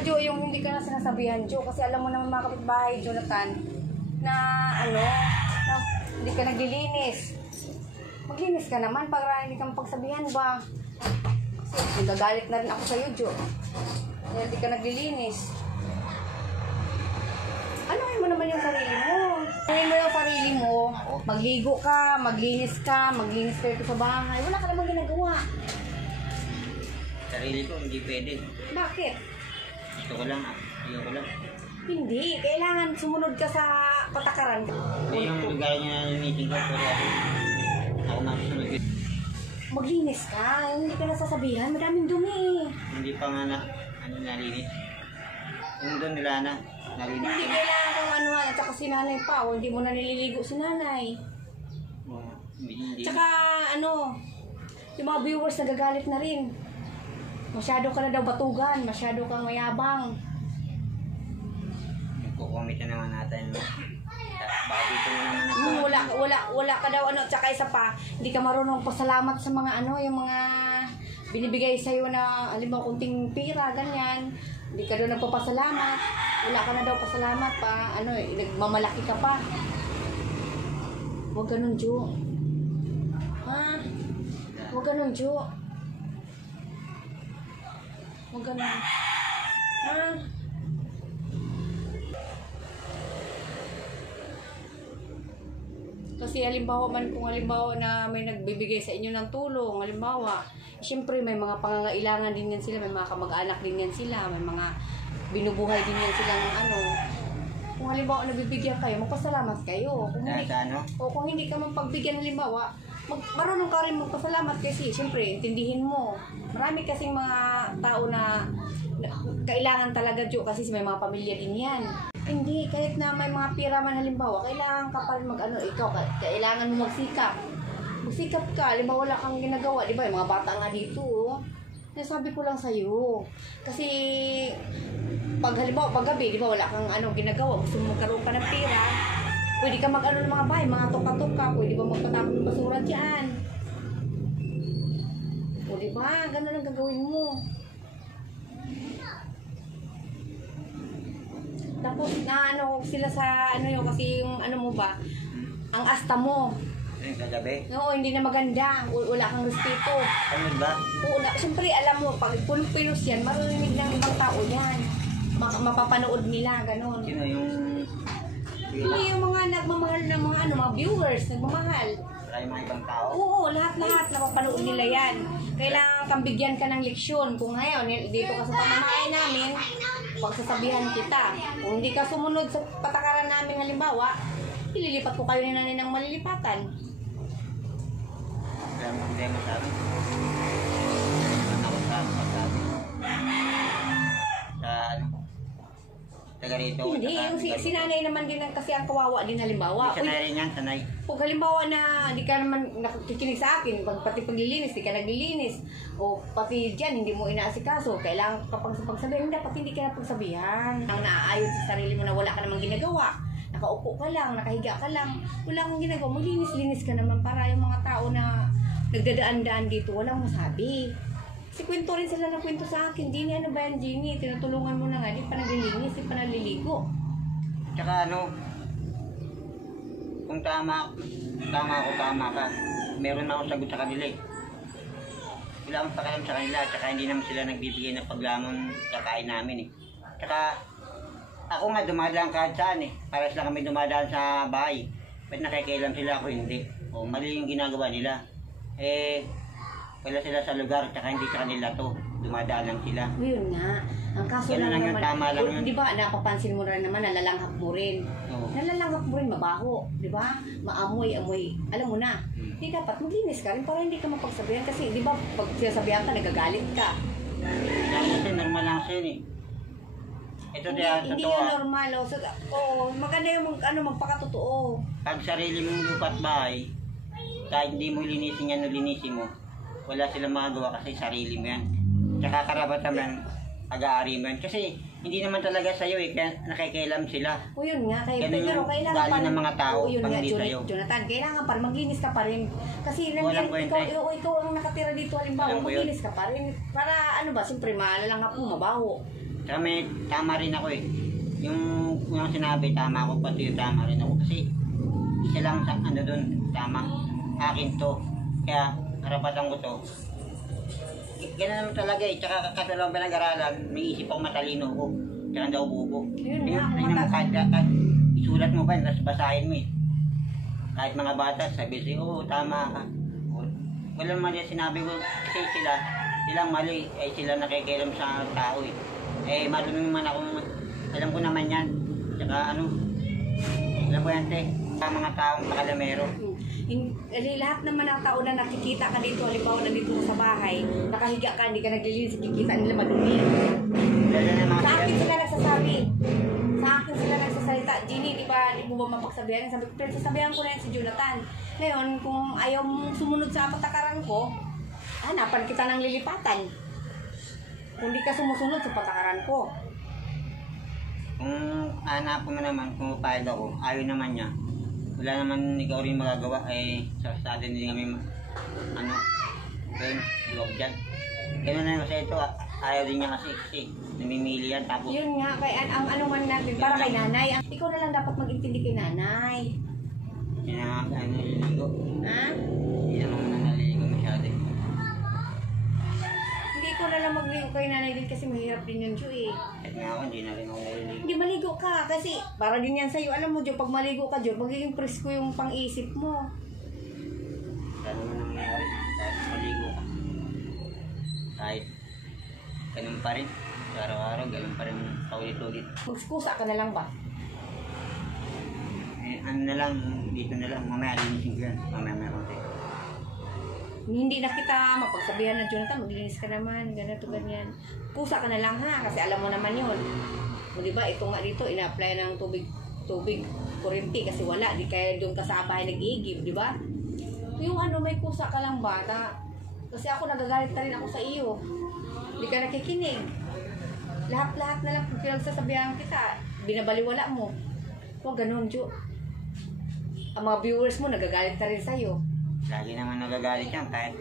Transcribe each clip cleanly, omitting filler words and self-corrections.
Jo, yung hindi ka na sinasabihan, Jo. Kasi alam mo naman mga kapitbahay, Jonathan, na na hindi ka naglilinis. Maglinis ka naman para hindi ka mapagsabihan ba? Kasi nagagalit na rin ako sa'yo, Jo. Dahil hindi ka naglilinis. Anuhin mo naman yung sarili mo. Anuhin mo yung sarili mo. Magligo ka, maglinis kayo sa bahay. Wala ka namang ginagawa. Sarili ko, hindi pwede. Bakit? Gusto ko lang, ayoko lang. Hindi. Kailangan sumunod ka sa patakaran. Hindi yung lugar niya na linisin ko, pero ako masusunod yun. Maglinis ka. Hindi ka nasasabihan. Madaming dumi. Hindi pa nga nalinis. Yung doon nila nalinis. Hindi kailangan kang anuhan. At saka si nanay pa. O hindi mo na nililigo si nanay. Hindi. Tsaka yung mga viewers nagagalit na rin. Masyado ka na daw batugan. Masyado kang mayabang. Nagkukomment na naman natin. Bago ito na naman Wala ka daw tsaka isa pa, hindi ka marunong pasalamat sa mga yung mga binibigay sa'yo na halimbawa kunting pira, ganyan. Hindi ka daw nagpapasalamat. Wala ka na daw pasalamat pa, nagmamalaki ka pa. Huwag ganun, Jo. Ha? Huwag ganun, Jo. Huwag ganun. Ha? Kasi kung halimbawa na may nagbibigay sa inyo ng tulong, halimbawa, siyempre may mga pangangailangan din yan sila, may mga kamag-anak din yan sila, may mga binubuhay din yan sila ng Kung halimbawa nabibigyan kayo, magpasalamat kayo. Kung hindi ka mapagbigyan halimbawa, marunong ka rin magpasalamat kasi siyempre, intindihin mo. Marami kasing mga tao na kailangan talaga, Jo, kasi may mga pamilya din yan. Hindi, kahit na may mga pira man halimbawa, kailangan ka pa rin kailangan mo magsikap. Magsikap ka, halimbawa wala kang ginagawa, di ba? Yung mga bata nga dito, nasabi ko lang sa'yo. Kasi, pag gabi, di ba, wala kang ginagawa, gusto mo magkaroon ka ng pira, pwede ka ng mga bahay, mga tuka-tuka, pwede ba magpatapon ng basura dyan? O, di ba? Ganun ang gagawin mo. Tapos sila sa kasi yung mo ba, ang asta mo. Yung kagabi? Oo, hindi na maganda. Wala kang respeto. Ano ba? Oo, siyempre alam mo, pag pilos yan, maririnig ng ibang tao yan. Mapapanood nila, gano'n. Sino yung... Hindi yung mga nagmamahal ng mga viewers, nagmamahal. Wala yung mga ibang tao? Oo, lahat napapanood nila yan. Kailangan kang bigyan ka ng leksyon. Kung ngayon, dito ka sa pamamahay namin, pagsasabihan kita. Kung hindi ka sumunod sa patakaran namin halimbawa, ililipat ko kayo ni nanay ng malilipatan. Kaya mo hindi masabi. Ako sa masabi. Taga rito. Hindi, yung si nanay naman din kasi ang kawawa din halimbawa. Sanay rin yan, sanay. Kung halimbawa na hindi ka naman nakikinig sa akin, pati paglilinis, hindi ka naglilinis, o pati dyan, hindi mo inaasikaso, kailangan kapag sa pagsabihan, dapat hindi ka na pagsabihan. Ang naaayon sa sarili mo na wala ka namang ginagawa, nakaupo ka lang, nakahiga ka lang, wala kang ginagawa, maglinis-linis ka naman para yung mga tao na nagdadaan-daan dito, walang masabi. Kasi kwento rin sila ng kwento sa akin, Jenny, ano ba yan, Jenny? Tinutulungan mo na nga, di pa naglilinis, di pa naliligo. Tsaka kung tama ka, meron na ako sagot sa kanila eh. Wala akong pakialam sa kanila, tsaka hindi naman sila nagbibigay ng paglamon sa kain namin eh. Tsaka ako nga dumadaan kahit saan eh, para sila kami dumadaan sa bahay. Ba't nakikialam sila, ako hindi? O mali yung ginagawa nila. Wala sila sa lugar, tsaka hindi sa kanila to. Dumadaan lang sila. Yun nga. Ang kaso lang naman, tama lang yun. Di ba, napapansin mo rin naman, nalalanghap mo rin. Oo. Nalalanghap mo rin, mabaho. Di ba? Maamoy. Alam mo na. Hindi dapat maglinis ka rin para hindi ka mapagsabihan. Kasi, di ba, pag sinasabihan ka, nagagalit ka. Kasi normal lang siya eh. Ito diyan, hindi totoo. Hindi normal. Maganda yung magpakatotoo. Pag sarili mong lupa at bahay, kahit hindi mo linisin yan o linisin mo, wala silang magagawa kasi sarili mo yan. Tsaka karapatan man, pag-aari mo yan. Kasi hindi naman talaga sa'yo eh, kaya nakikialam sila. O yun nga, pero kailangan pa ng mga tao pag hindi sa'yo. Jonathan, kailangan pa rin, maglinis ka pa rin. Kasi ikaw ang nakatira dito, halimbawa, maglinis ka pa rin. Para siyempre, malalanghap mo, mabaho. Tsaka may tama rin ako eh. Yung unang sinabi, tama ako, pati yung tama rin ako. Kasi isa lang sa ano doon, tama. Akin to. Kaya karapatan ko to. Ganun naman talaga eh. Tsaka katulong pinag-aralan, may isip ako matalino ko. Tsaka daw bubo. Yun Tingnan nga, mo kahit isulat mo ba, tapos basahin mo eh. Kahit mga bata, sabi sa'yo, oo, tama ka. Walang mali sinabi ko, kasi silang mali, ay sila nakikialam sa tao eh. Eh, marunong naman akong, alam ko naman yan. Tsaka ano, alam ko yan te, sa mga taong makalamero. Lahat naman ng tao na nakikita ka dito, halimbawa nandito sa bahay, nakahiga ka, hindi ka naglilinis, kikita nila madumi. Sa akin sila nagsasabi. Sa akin sila nagsasalita. Ginny, di ba ba mapagsabihan? Sabi ko, pero sasabihan ko na yan si Jonathan. Ngayon, kung ayaw mong sumunod sa patakaran ko, hanapan kita ng lilipatan. Kung di ka sumusunod sa patakaran ko. Kung hanapin mo naman, kung upayag ako, ayaw naman niya. Wala naman ikaw rin magagawa, eh, sa atin din kami, ano, luwag dyan. Ganun na kasi ito, ayaw din niya kasi namimili yan, tapos... Yun nga, kay, ang ano man natin, para kay nanay. Ikaw na lang dapat mag-intindi kay nanay. Hindi na nga naliligo. Ha? Hindi naman naliligo masyado. Hindi ko na lang magligo kay nanay din kasi mahirap din yun, Jo eh. Kahit nga ako, hindi na rin ako naliligo. Hindi maligo ka kasi para din yan sa'yo. Alam mo, Jo, pag maligo ka, Jo, magiging presko yung pang-isip mo. Ano naman nangyayari, kahit maligo ka. Kahit ganun pa rin. Araw-araw, ganun pa rin paulit-ulit. Magskusa ka na lang ba? Eh, ano na lang, dito na lang, mamaya linisin ko yan. Mamaya meron tayo. Hindi na kita mapagsabihan na, Jonathan, maglinis ka naman, ganito, ganyan. Kusa ka na lang ha, kasi alam mo naman yun. O diba, ito nga dito, ina-apply ng tubig, kurinti, kasi wala, di kaya doon ka sa bahay nag-iigib, di ba? Yung ano, may kusa ka lang ba, kasi ako nagagalit na rin ako sa iyo. Di ka nakikinig. Lahat-lahat na lang kung pinagsasabihan kita, binabaliwala mo. Huwag ganun, Jo. Ang mga viewers mo, nagagalit na rin sa'yo. Lagi naman nagagalit yan, kahit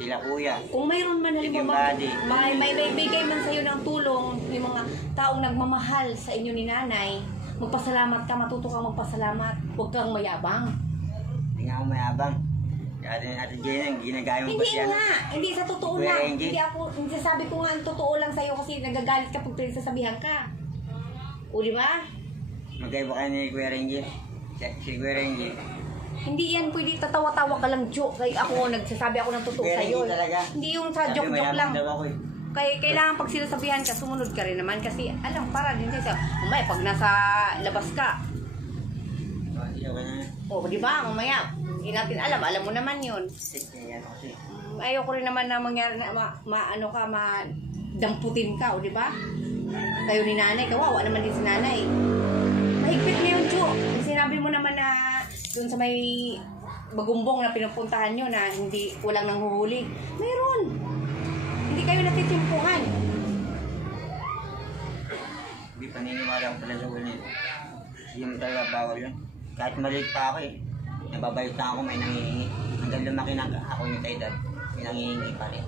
sila kuya. Kung mayroon man halimbawa, Body. may bigay man sa'yo ng tulong, yung mga taong nagmamahal sa inyo ni nanay, magpasalamat ka, matuto kang magpasalamat. Huwag kang mayabang. Hindi nga ako mayabang. Kaya Ate Jenna, ginagaya mo ba Hindi siya? nga, hindi sa totoo Kuya lang. Angie? Hindi sabi ko nga ang totoo lang sa'yo kasi nagagalit ka pag pinagsasabihan ka. O di ba? Magkaiba kayo ni Kuya Renji. Si Kuya Renji. Hindi yan pwede tatawa-tawa ka lang joke. Kaya ako, nagsasabi ako ng totoo Kuya sa'yo. Renji talaga. Hindi yung sa Sabi, joke-joke mayabang lang. daw ako eh. Kaya kailangan pag sinasabihan ka, sumunod ka rin naman kasi alam, para din sa'yo. Umay, pag nasa labas ka, Okay na. o di ba, mamaya, hindi natin alam mo naman yun. Yan kasi. Ayoko rin naman na mangyari na damputin ka, o di ba? Kayo ni nanay, kawawa naman din si nanay. Mahigpit ngayon, Jo. Sinabi mo naman na doon sa may bagumbong na pinupuntahan nyo na hindi walang nanghuhuli. Meron. Hindi kayo natitimpuhan. Hindi paniniwala ko pala sa ulit. Hindi mo talaga bawal yun. Kahit maliit pa ako eh. Nababalik na ako, may nangihingi. Hanggang lumaki na ako yung edad, may nangihingi pa rin.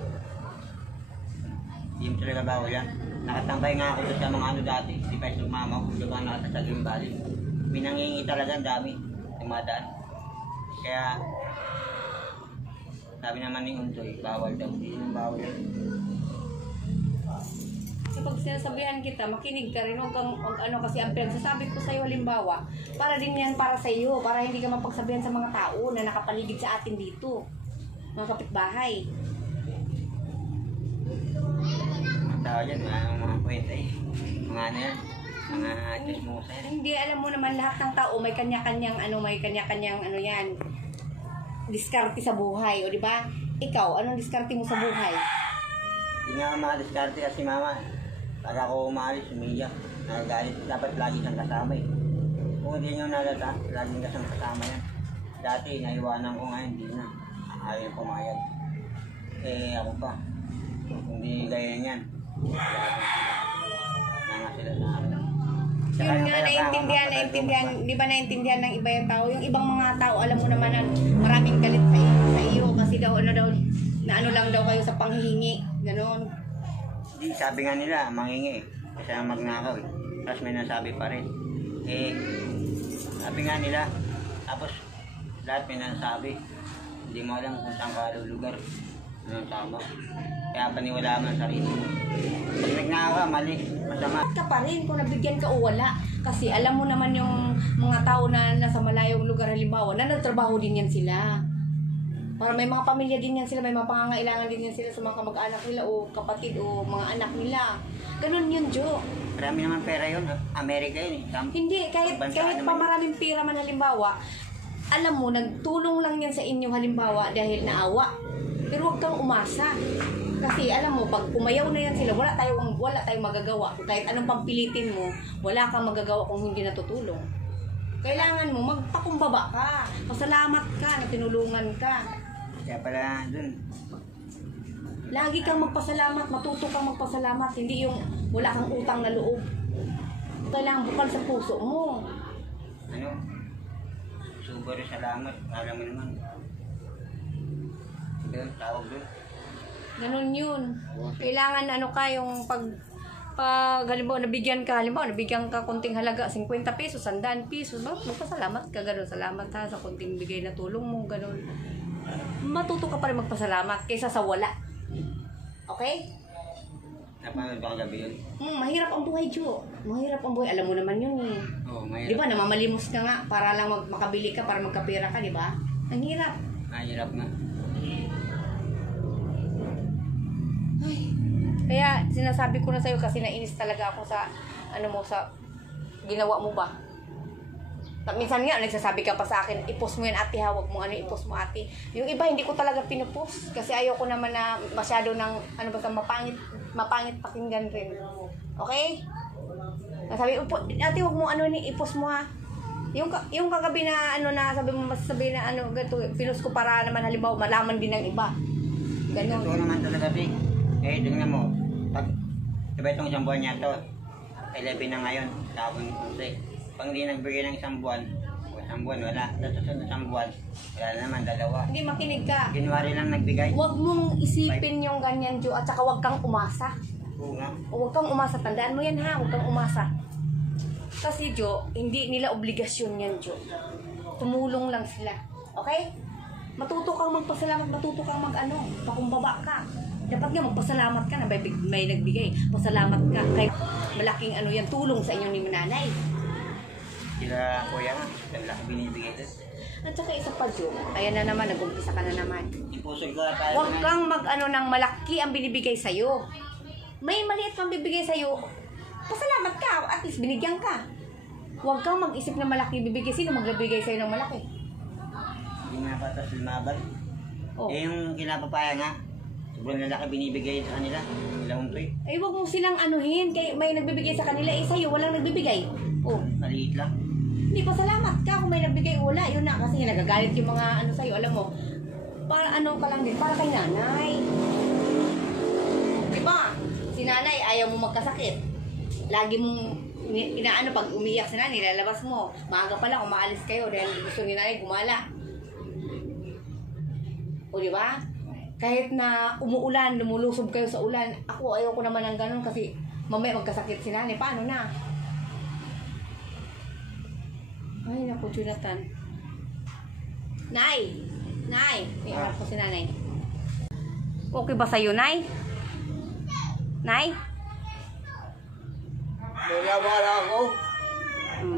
Hindi mo talaga bawal yan. Nakatambay nga ako doon sa mga ano dati. Di pa yung mama ko, doon ka nakatasag yung bali. May nangihingi talaga, ang dami. Tumadaan. Kaya, sabi naman ni Untoy, bawal daw. Hindi naman bawal yan. Pag sinasabihan kita, makinig ka rin. Huwag ano, kasi ang pinagsasabi ko sa'yo, halimbawa, para din yan para sa'yo, para hindi ka mapagsabihan sa mga tao na nakapaligid sa atin dito. Mga kapitbahay. Ang tao dyan, mga kwenta eh. Mga ano yan, mga chismosa yan. Hindi, alam mo naman lahat ng tao may kanya-kanyang ano yan. Diskarte sa buhay, o di ba? Ikaw, anong diskarte mo sa buhay? Hindi nga ako makadiskarte kasi mama. Pag ako umalis, umiyak. Nagagalit. Dapat lagi kang kasama eh. Kung hindi nyo nalata, lagi kang kasama yan. Dati, naiwanan ko ngayon, hindi na. Ayaw pumayag. Eh, ako pa. Hindi gaya niyan. Nanga sila sa akin. Yun nga, naiintindihan, di ba naiintindihan ng iba yung tao? Yung ibang mga tao, alam mo naman na maraming galit sa iyo kasi daw, na ano lang daw kayo sa panghihingi. Ganon. Hindi, sabi nga nila, mangingi eh. Kasi na magnakaw eh. Tapos may nasabi pa rin. Eh, sabi nga nila, tapos lahat may nasabi. Hindi mo alam kung saan ka lulugar. Anong tama. Kaya paniwala mo ang sarili mo. Pag nagnakaw ka, mali, masama. Ka pa rin kung nabigyan ka o wala. Kasi alam mo naman yung mga tao na nasa malayong lugar, halimbawa, na nagtrabaho din yan sila. Para may mga pamilya din yan sila, may mga pangangailangan din yan sila sa mga kamag-anak nila o kapatid o mga anak nila. Ganun yun, Jo. Marami naman pera yun. Amerika yun eh. Hindi, kahit pa maraming pera man halimbawa, alam mo, nagtulong lang yan sa inyo halimbawa dahil naawa. Pero huwag kang umasa. Kasi alam mo, pag umayaw na yan sila, wala tayong magagawa. Kahit anong pampilitin mo, wala kang magagawa kung hindi natutulong. Kailangan mo, magpakumbaba ka. Pasalamat ka na tinulungan ka. Kaya pala dun. Lagi kang magpasalamat, matuto kang magpasalamat. Hindi yung wala kang utang na loob. Kailangan bukal sa puso mo. Ano? Super salamat. Alam mo naman. Doon, tawag doon. Ganun yun. Kailangan yung pag halimbawa nabigyan ka konting halaga, 50 pesos, 100 pesos, magpasalamat ka, ganun. Salamat ha sa konting bigay na tulong mo, ganun. Matuto ka pa rin magpasalamat kaysa sa wala. Okay? Napanood ba kagabi yun? Mahirap ang buhay, Jo. Mahirap ang buhay. Alam mo naman yun eh. Oo, mahirap. Di ba, namamalimos ka nga para lang makabili ka, para magkapera ka, di ba? Ang hirap. Mahirap nga. Ay, kaya sinasabi ko na sa'yo kasi nainis talaga ako sa sa ginawa mo ba. Minsan nga nagsasabi ka pa sa akin, i-post mo yan ate ha, wag mo i-post mo ate. Yung iba hindi ko talaga pinupost kasi ayoko naman na masyado ng mapangit pakinggan rin. Okay? Sabi, ate wag mo i-post mo ha. Yung kagabi na sabi mo masasabi na ganito, pinost ko para naman halimbawa malaman din ng iba. Ganun. Ito naman talaga rin. Eh, tingnan mo, pag diba itong isang buwan niya to, 11 na ngayon, tawag ng 11. Pag hindi nagbigay ng isang buwan, wala. Tapos sa isang buwan, wala naman, 2. Hindi makinig ka. January lang nagbigay. Huwag mong isipin yung ganyan, Jo, at saka huwag kang umasa. Oo nga. Huwag kang umasa, tandaan mo yan ha, huwag kang umasa. Kasi Jo, hindi nila obligasyon yan, Jo. Tumulong lang sila. Okay? Matuto kang magpasalamat, matuto kang pakumbaba ka. Dapat nga magpasalamat ka na may nagbigay. Pasalamat ka kay malaking yan tulong sa inyong ni nanay. Sila kuya nga, laki binibigay doon. At saka isa pa, Jo, ayan na naman, nag-umpisa ka na naman. Impusol ko na tayo. Huwag kang ng malaki ang binibigay sa'yo. May maliit kang bibigay sa'yo, pasalamat ka, at least binigyan ka. Huwag kang mag-isip na malaki bibigay. Sino magbibigay sa'yo ng malaki? Hindi nga patas lumaban. Oh. Eh yung kinapapaya nga, sobrang lalaki binibigay sa kanila. Ilang untoy. Eh, huwag mo silang anuhin. Kaya may nagbibigay sa kanila, sa'yo walang nagbibigay. Oh. Maliit lang. Hindi, pasalamat ka kung may nagbigay o wala. Yun na, kasi nagagalit yung mga sa'yo. Alam mo, para ka lang din, para kay nanay. Diba? Si nanay, ayaw mo magkasakit. Lagi mong, pag umiyak si nanay, nilalabas mo. Maaga pa lang, umaalis kayo dahil gusto ni nanay gumala. O diba? Kahit na umuulan, lumulusob kayo sa ulan, ayaw ko naman ng ganun kasi mamaya magkasakit si nanay. Paano na? Ay, naku, Jonathan. Nay! May harap ko si nanay. Okay ba sa'yo, Nay? Nay? Wala ako.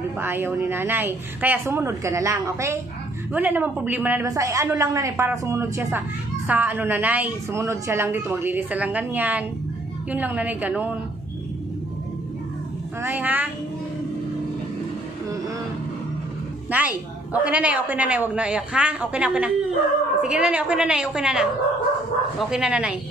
Di ba ayaw ni nanay? Kaya sumunod ka na lang, okay? Wala namang problema na, diba? Lang nanay, para sumunod siya sa nanay. Sumunod siya lang dito, maglinis na lang ganyan. Yun lang nanay, ganun. Ay, ha? Nay, okay na nay, wag na iyak, ha? Okay na. Sige na nay, okay na nay. Okay na nanay.